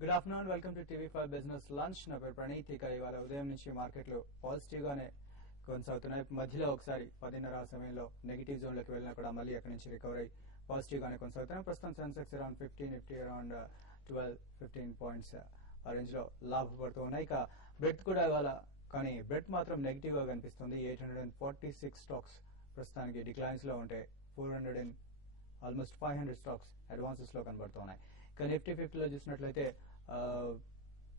Good afternoon, welcome to TV5 business lunch. నా పేరు ప్రణీత్. ఇక ఇవాళ ఉదయం నుంచి మార్కెట్లు పాజిటివ్ గానే కొనసాగుతున్నాయి. మధ్యలో ఒకసారి 10:30 సమయంలో నెగిటివ్ జోన్ లోకి వెళ్ళినా కూడా మళ్ళీ అక్కడి నుంచి రికవర్ అయ్యి పాజిటివ్ గానే కొనసాగుతున్నాయి. ప్రస్తుతం Sensex around 15, Nifty around 12-15 points ఆ రేంజ్ లో లాభపడుతూ ఉన్నాయి. ఇక బ్రెడ్ కూడా ఇవాళ కానీ బ్రెడ్ మాత్రం నెగిటివ్ గా కనిపిస్తుంది. 846 స్టాక్స్ ప్రస్తుతానికి డిక్లైన్స్ లో ఉంటే 400 ఆల్మోస్ట్ 500 స్టాక్స్ అడ్వాన్సెస్ లో కనబడుతున్నాయి. ఇక నిఫ్టీ 50 లో చూసినట్లయితే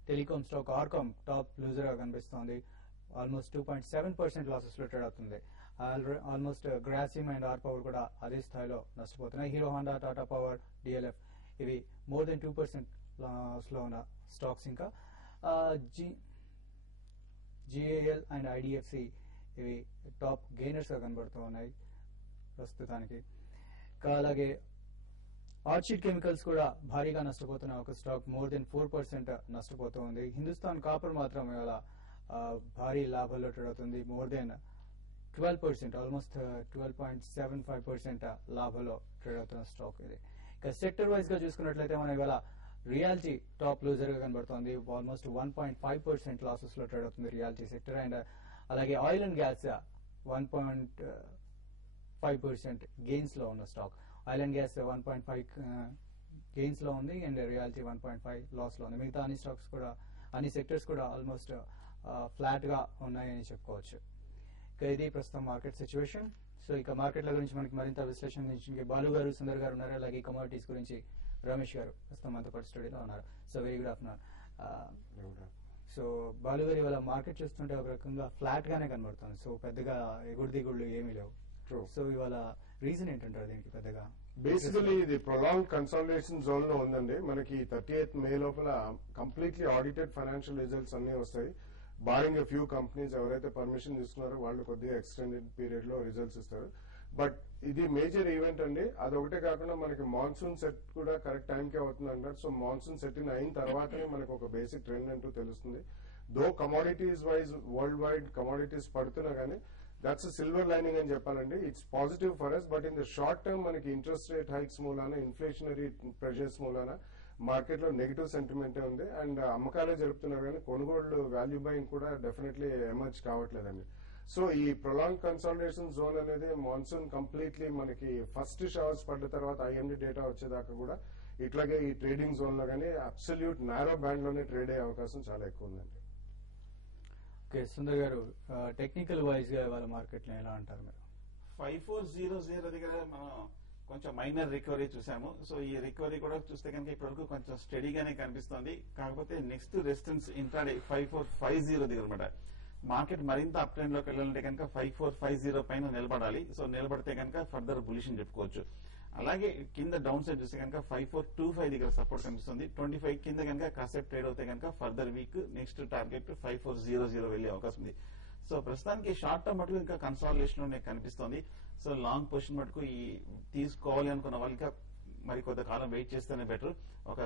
telecom stock RCom top loser గా కనిపిస్తోంది. ఆల్మోస్ట్ 2.7% లాసెస్ లో ట్రేడ్ అవుతుంది. Almost Grasim and R power కూడా అదే స్థాయిలో నష్టపోతున్నాయి. Hero Honda, Tata power, DLF ఇవి మోర్ దెన్ 2% లాస్ లో ఉన్న స్టాక్స్. ఇంకా జిఏఎల్ అండ్ ఐడిఎఫ్సి ఇవి టాప్ గెయినర్స్ గా కనబడుతూ ఉన్నాయి ప్రస్తుతానికి. అలాగే ఆర్చిడ్ కెమికల్స్ కూడా భారీగా నష్టపోతున్న ఒక స్టాక్ మోర్ దెన్ 4% నష్టపోతుంది. హిందుస్థాన్ కాపర్ మాత్రం ఇవాళ భారీ లాభాల్లో ట్రేడ్ అవుతుంది. మోర్ దెన్ 12%, ఆల్మోస్ట్ 12.75% లాభాల్లో ట్రేడ్ అవుతున్న స్టాక్ ఇది. ఇక సెక్టర్ వైజ్ గా చూసుకున్నట్లయితే మనం ఇవాళ రియాలిటీ టాప్ లూజర్ గా కనబడుతోంది. ఆల్మోస్ట్ 1.5% లాసెస్ లో ట్రేడ్ అవుతుంది రియాలిటీ సెక్టర్. అండ్ అలాగే ఆయిల్ అండ్ గ్యాస్ 1.5% గెయిన్స్ లో ఉన్న stock. Oil and gas 1.5 gains లో ఉంది అండ్ రియాలిటీ 1.5 లాస్ లో ఉంది. మిగతా అన్ని స్టాక్స్ కూడా అన్ని సెక్టర్స్ కూడా ఆల్మోస్ట్ ఫ్లాట్ గా ఉన్నాయని చెప్పుకోవచ్చు. ఇక ఇది ప్రస్తుతం మార్కెట్ సిచ్యువేషన్. సో ఇక మార్కెట్ల గురించి మనకి మరింత విశ్లేషణ బాలు గారు, సుందర్ గారు ఉన్నారు. అలాగే కమోడిటీస్ గురించి రమేష్ గారు ప్రస్తుతం మనతో పాటు స్టూడియోలో ఉన్నారు. So very good afternoon. So Balu గారు, ఇవాళ మార్కెట్ చూస్తుంటే ఒక రకంగా ఫ్లాట్ గానే కనబడుతుంది. సో పెద్దగా ఎగుడు దిగుళ్ళు ఏమీ లేవు. సో ఇవాళ రీజన్ ఏంటంటారు దీనికి? పెద్దగా బేసికలీ ఇది ప్రొలాంగ్ కన్సాలిడేషన్ జోన్ లో ఉందండి. మనకి 38th మే లోపల కంప్లీట్లీ ఆడిటెడ్ ఫైనాన్షియల్ రిజల్ట్స్ అన్ని వస్తాయి. బారింగ్ ఫ్యూ కంపెనీస్ ఎవరైతే పర్మిషన్ తీసుకున్నారో వాళ్ళు కొద్దిగా ఎక్స్టెండెడ్ పీరియడ్ లో రిజల్ట్స్ ఇస్తారు. బట్ ఇది మేజర్ ఈవెంట్ అండి. అదొకటే కాకుండా మనకి మాన్సూన్ సెట్ కూడా కరెక్ట్ టైంకే అవుతుంది అంటారు. సో మాన్సూన్ సెట్టింగ్ అయిన తర్వాతనే మనకు ఒక బేసిక్ ట్రెండ్ అంటూ తెలుస్తుంది. Though commodities wise world wide commodities పడుతున్నా గానీ దట్స్ సిల్వర్ లైనింగ్ అని చెప్పాలండి. It's positive for us. But in the short term మనకి ఇంట్రెస్ట్ రేట్ హైక్స్ మూలాన, ఇన్ఫ్లేషనరీ ప్రెషర్స్ మూలాన మార్కెట్ లో నెగిటివ్ సెంటిమెంటే ఉంది. అండ్ అమ్మకాలే జరుపుతున్నారు కానీ కొనుగోళ్లు, వాల్యూ బయింగ్ కూడా డెఫినెట్లీ ఎమర్జ్ కావట్లేదండి. సో ఈ ప్రొలాంగ్ కన్సాలిడేషన్ జోన్ అనేది మాన్సూన్ కంప్లీట్లీ మనకి ఫస్ట్ షవర్స్ పడ్డ తర్వాత ఐఎండీ డేటా వచ్చేదాకా కూడా ఇట్లాగే ఈ ట్రేడింగ్ జోన్ లో కానీ అబ్సల్యూట్ నారో బ్యాండ్ లోనే ట్రేడ్ అయ్యే అవకాశం చాలా ఎక్కువ ఉందండి. ఓకే, సుందర్ గారు, టెక్నికల్ వైజ్ గా ఇవాళ మార్కెట్ లో ఎలా అంటారు మీరు? 5400 దగ్గర మనం కొంచెం మైనర్ రికవరీ చూసాము. సో ఈ రికవరీ కూడా చూస్తే కనుక ఇప్పటివరకు కొంచెం స్టడీగానే కనిపిస్తోంది. కాకపోతే నెక్స్ట్ రెసిస్టెన్స్ ఇంట్రాడే 5450 దగ్గర అనమాట. మార్కెట్ మరింత అప్ ట్రెండ్ లోకి వెళ్ళాలంటే కనుక 5450 పైన నిలబడాలి. సో నిలబడితే కనుక ఫర్దర్ బులిష్ అని చెప్పుకోవచ్చు. అలాగే కింద డౌన్ సైడ్ చూస్తే కనుక 5425 దగ్గర సపోర్ట్ కనిపిస్తుంది. 25 కింద కనుక కాసేపు ట్రేడ్ అవుతే కనుక ఫర్దర్ వీక్ నెక్స్ట్ టార్గెట్ 5400 వెళ్లే అవకాశం ఉంది. సో ప్రస్తుతానికి షార్ట్ టర్మ్ మటుకు ఇంకా కన్సాలిడేషన్ లోనే కనిపిస్తోంది. సో లాంగ్ పొజిషన్ మటుకు ఈ తీసుకోవాలి అనుకున్న వాళ్ళకి మరి కొంతకాలం వెయిట్ చేస్తేనే బెటర్. ఒక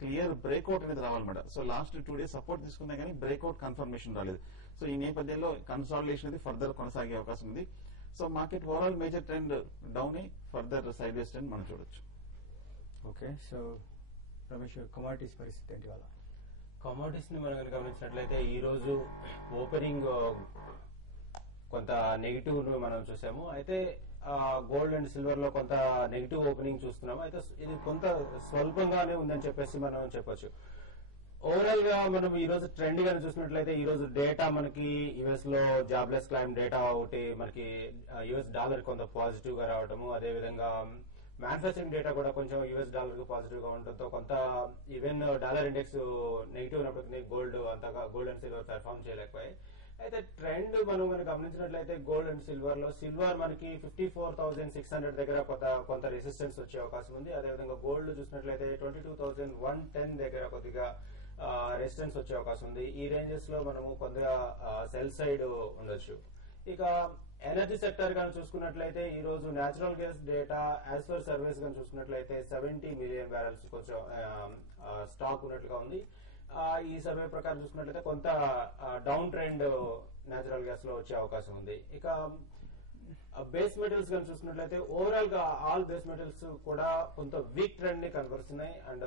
క్లియర్ బ్రేక్అవుట్ అనేది రావాలన్నమాట. సో లాస్ట్ 2 days సపోర్ట్ తీసుకున్నా కానీ బ్రేక్అవుట్ కన్ఫర్మేషన్ రాలేదు. సో ఈ నేపథ్యంలో కన్సాలిడేషన్ అనేది ఫర్దర్ కొనసాగే అవకాశం ఉంది. So market overall major trend down అయి ఫర్దర్ సైడ్ వేస్ ట్రెండ్ మనం చూడొచ్చు. ఓకే, సో రమేష్, కమోడిటీస్ పరిస్థితి ఏంటి వాళ్ళ? కమోడిటీస్ ని మనం గమనించినట్లయితే ఈ రోజు ఓపెనింగ్ కొంత నెగిటివ్ మనం చూసాము. అయితే గోల్డ్ అండ్ సిల్వర్ లో కొంత నెగిటివ్ ఓపెనింగ్ చూస్తున్నాము. అయితే ఇది కొంత స్వల్పంగానే ఉందని చెప్పేసి మనం చెప్పొచ్చు. ఓవరాల్ గా మనం ఈ రోజు ట్రెండ్ గాని చూసినట్లయితే ఈ రోజు డేటా మనకి యుఎస్ లో జాబ్లెస్ క్లైమ్ డేటా ఒకటి మనకి యుఎస్ డాలర్ కొంత పాజిటివ్ గా రావడము, అదేవిధంగా మ్యానుఫాక్చరింగ్ డేటా కూడా కొంచెం యుఎస్ డాలర్ కు పాజిటివ్ గా ఉండటంతో కొంత ఈవెన్ డాలర్ ఇండెక్స్ నెగిటివ్ ఉన్నప్పటికీ గోల్డ్ అంతగా గోల్డ్ అండ్ సిల్వర్ పెర్ఫార్మ్ చేయలేకపోయాయి. అయితే ట్రెండ్ మనం గమనించినట్లయితే గోల్డ్ అండ్ సిల్వర్ లో సిల్వర్ మనకి 54,600 దగ్గర కొంత రెసిస్టెన్స్ వచ్చే అవకాశం ఉంది. అదేవిధంగా గోల్డ్ చూసినట్లయితే 22,110 దగ్గర కొద్దిగా రెసిస్టెన్స్ వచ్చే అవకాశం ఉంది. ఈ రేంజెస్ లో మనము కొంత సెల్ సైడ్ ఉండొచ్చు. ఇక ఎనర్జీ సెక్టర్ గాని చూసుకున్నట్లయితే ఈ రోజు natural gas data as per service గాని చూసుకున్నట్లయితే 70 మిలియన్ బ్యారెల్స్ కొంచెం స్టాక్ ఉన్నట్లుగా ఉంది. ఈ సర్వే ప్రకారం చూసుకున్నట్లయితే కొంత డౌన్ ట్రెండ్ నేచురల్ గ్యాస్ లో వచ్చే అవకాశం ఉంది. ఇక బేస్ మెటల్స్ కానీ చూసుకున్నట్లయితే ఓవరాల్ గా ఆల్ బేస్ మెటల్స్ కూడా కొంత వీక్ ట్రెండ్ ని కనబరుస్తున్నాయి. అండ్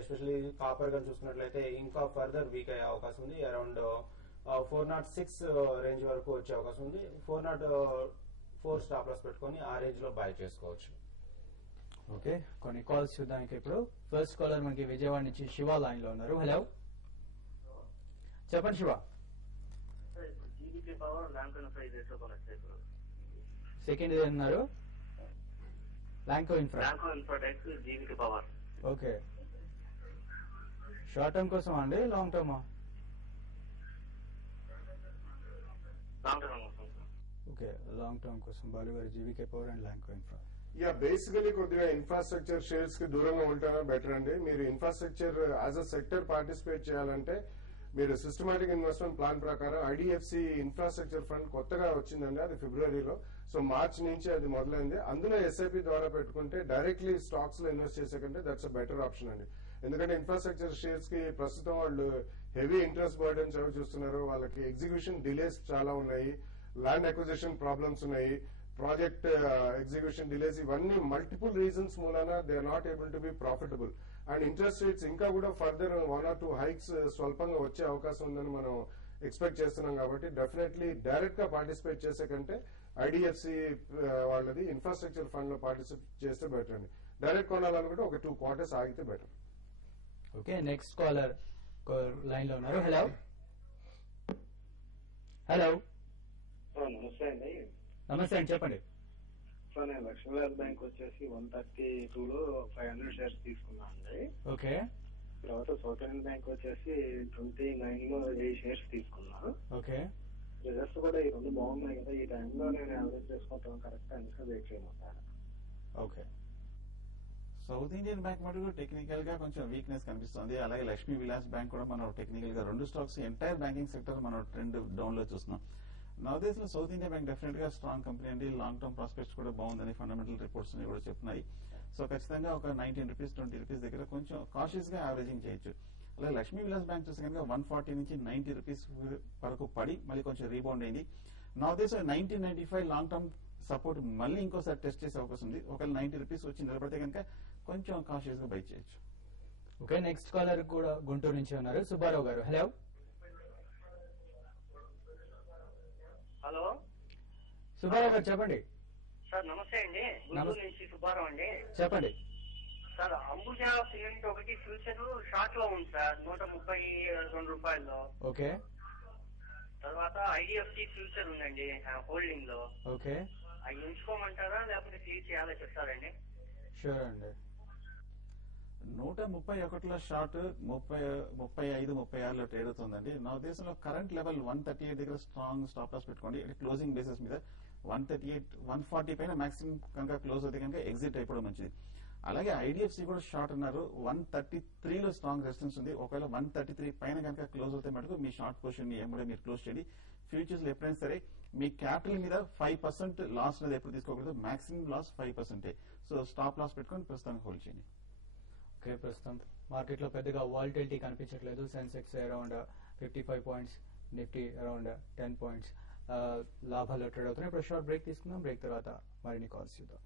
ఎస్పెషల్లీ కాపర్ కానీ చూసుకున్నట్లయితే ఇంకా ఫర్దర్ వీక్ అయ్యే అవకాశం ఉంది. అరౌండ్ 406 రేంజ్ వరకు వచ్చే అవకాశం ఉంది. 404 స్టాప్ లాస్ పెట్టుకొని ఆ రేంజ్ లో బై చేసుకోవచ్చు. ఓకే, కొన్ని కాల్స్ చూద్దాం ఇప్పుడు. ఫస్ట్ కాలర్ మనకి విజయవాడ నుంచి శివ లైన్ లో ఉన్నారు. హలో, చెప్పండి శివ. సెకండ్ ఏమన్నారు? Lanco infra. Okay, short term కోసం అండి, లాంగ్ టర్మా? ఓకే, లాంగ్ టర్మ్ కోసం బాలుగారు GVK power and Lanco infra. Basically కొద్దిగా ఇన్ఫ్రాస్ట్రక్చర్ షేర్స్ కి దూరంగా ఉండటమే బెటర్ అండి. మీరు infrastructure as a sector participate చేయాలంటే మీరు సిస్టమాటిక్ ఇన్వెస్ట్మెంట్ ప్లాన్ ప్రకారం ఐడిఎఫ్సి ఇన్ఫ్రాస్ట్రక్చర్ ఫండ్ కొత్తగా వచ్చిందండి, అది ఫిబ్రవరిలో. సో మార్చ్ నుంచి అది మొదలైంది. అందులో ఎస్ఐపి ద్వారా పెట్టుకుంటే డైరెక్ట్లీ స్టాక్స్ లో ఇన్వెస్ట్ చేసే కంటే దట్స్ అ బెటర్ ఆప్షన్ అండి. ఎందుకంటే ఇన్ఫ్రాస్ట్రక్చర్ షేర్స్ కి ప్రస్తుతం వాళ్ళు హెవీ ఇంట్రెస్ట్ బర్డెన్స్ అవి చూస్తున్నారు. వాళ్ళకి ఎగ్జిక్యూషన్ డిలేస్ చాలా ఉన్నాయి, ల్యాండ్ అక్విజిషన్ ప్రాబ్లమ్స్ ఉన్నాయి, ప్రాజెక్ట్ ఎగ్జిక్యూషన్ డిలేస్, ఇవన్నీ మల్టిపుల్ రీజన్స్ మూలాన they are not able to be profitable. And interest rates ఇంకా కూడా ఫర్దర్ 1 or 2 హైక్స్ స్వల్పంగా వచ్చే అవకాశం ఉందని మనం ఎక్స్పెక్ట్ చేస్తున్నాం. కాబట్టి డెఫినెట్లీ డైరెక్ట్ గా పార్టిసిపేట్ చేసే కంటే ఐడిఎఫ్సి వాళ్ళది ఇన్ఫ్రాస్ట్రక్చర్ ఫండ్ లో పార్టిసిపేట్ చేస్తే బెటర్ అండి. డైరెక్ట్ కొనాలనుకుంటే ఒక 2 quarters ఆగితే better. Okay, next caller line లో ఉన్నారు. Hello, hello. నమస్తే అండి. నమస్తే అండి, చెప్పండి. సార్, నేను లక్ష్మీవిలాస్ బ్యాంక్ వచ్చేసి 132 లో 500 షేర్స్ తీసుకున్నాను అండి. ఓకే. తర్వాత సౌత్ ఇండియన్ బ్యాంక్ వచ్చేసి 29 లో 8 షేర్స్ తీసుకున్నాను. ఓకే. రిజల్ట్స్ కూడా ఈ రెండు బాగున్నాయి కదా, ఈ టైంలో నేను యావరేజ్ చేసుకుంటాను కరెక్ట్ అనేసి వెయిట్ చేయమంటాను. ఓకే. సౌత్ ఇండియన్ బ్యాంక్ మటుకు టెక్నికల్ గా కొంచెం వీక్నెస్ కనిపిస్తుంది. అలాగే లక్ష్మీ విలాస్ బ్యాంక్ కూడా మనం టెక్నికల్ గా రెండు స్టాక్స్ ఎంటైర్ బ్యాంకింగ్ సెక్టర్ మనం ట్రెండ్ డౌన్ లో చూస్తున్నాం. నవదేశ్ లో సౌత్ ఇండియా బ్యాంక్ డెఫినెట్ గా స్ట్రాంగ్ కంపెనీ అండి. లాంగ్ టర్మ్ ప్రాస్పెక్ట్స్ కూడా బాగుందని ఫండమెంటల్ రిపోర్ట్స్ కూడా చెప్తున్నాయి. సో ఖచ్చితంగా ఒక 19 రూపీస్ 20 రూపీస్ దగ్గర కొంచెం కాషియస్ గా యావరేజింగ్ చేయొచ్చు. అలాగే లక్ష్మీ విలాస్ బ్యాంక్ చూస్తే కనుక 140 నుంచి 90 రూపీస్ వరకు పడి మళ్ళీ కొంచెం రీబౌండ్ అయింది. నవదేశ్ 1995 లాంగ్ టర్మ్ సపోర్ట్ మళ్ళీ ఇంకోసారి టెస్ట్ చేసే అవకాశం ఉంది. ఒకవేళ 90 రూపీస్ వచ్చి నిలబడితే కనుక కొంచెం కాషియస్ గా బై చేయొచ్చు. ఓకే, నెక్స్ట్ కాలర్ కూడా గుంటూరు నుంచి ఉన్నారు. సుబ్బారావు గారు. Hello, hello. సుబ్బారావు గారు చెప్పండి. సార్ నమస్తే అండి, గుంటూరు నుంచి సుబ్బారావు అండి. చెప్పండి. సార్, అంబుజా సిమెంట్ ఒకటి ఫ్యూచర్ షార్ట్ లో ఉంది సార్, 132 రూపాయల్లో. ఓకే. తర్వాత ఐడిఎఫ్సి ఫ్యూచర్ ఉందండి హోల్డింగ్ లో. ఓకే. అవి ఉంచుకోమంటారా లేకపోతే క్లియర్ చేయాలో చెప్తారండి? షూర్ అండి. 131లో షార్ట్ 35-36లో ట్రేడ్ అవుతుందండి. నా దేశంలో కరెంట్ లెవెల్ 138 దగ్గర స్ట్రాంగ్ స్టాప్ లాస్ పెట్టుకోండి. క్లోజింగ్ బేసిస్ మీద 138, 140 పైన మాక్సిమం కనుక క్లోజ్ అయితే కనుక ఎగ్జిట్ అయిపోవడం మంచిది. అలాగే ఐడిఎఫ్సి కూడా షార్ట్ అన్నారు. 133లో స్ట్రాంగ్ రెసిస్టెన్స్ ఉంది. ఒకవేళ 133 పైన కనుక క్లోజ్ అవుతే మటుకు మీ షార్ట్ పొజిషన్ ఏమో మీరు క్లోజ్ చేయండి. ఫ్యూచర్స్ లో ఎప్పుడైనా సరే మీ క్యాపిటల్ మీద 5% లాస్ అనేది ఎప్పుడు తీసుకోకూడదు. Maximum loss 5%. So stop loss పెట్టుకొని ప్రస్తుతానికి హోల్డ్ చేయండి. ఓకే, ప్రస్తుతం మార్కెట్ లో పెద్దగా వాలిటిలిటీ కనిపించట్లేదు. Sensex around 55 points, Nifty around 10 points లాభాల్లో ట్రేడ్ అవుతున్నాయి. ఇప్పుడు షార్ట్ బ్రేక్ తీసుకుందాం. బ్రేక్ తర్వాత మరిన్ని కాల్స్ చూద్దాం.